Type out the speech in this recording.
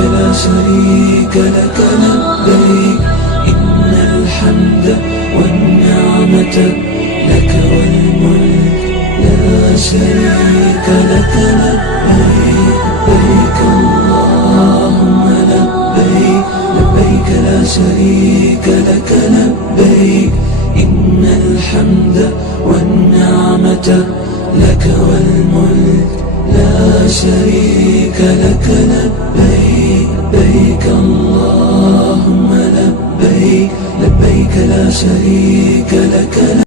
لا شريك لك لبيك إن الحمد والنعمة لك والملك لا شريك لك لبيك لبيك اللهم لبيك لبيك لا شريك لك لبيك إن الحمد والنعمة لك والملك لا شريك لك لبيك لبيك اللهم لبيك لبيك لا شريك لك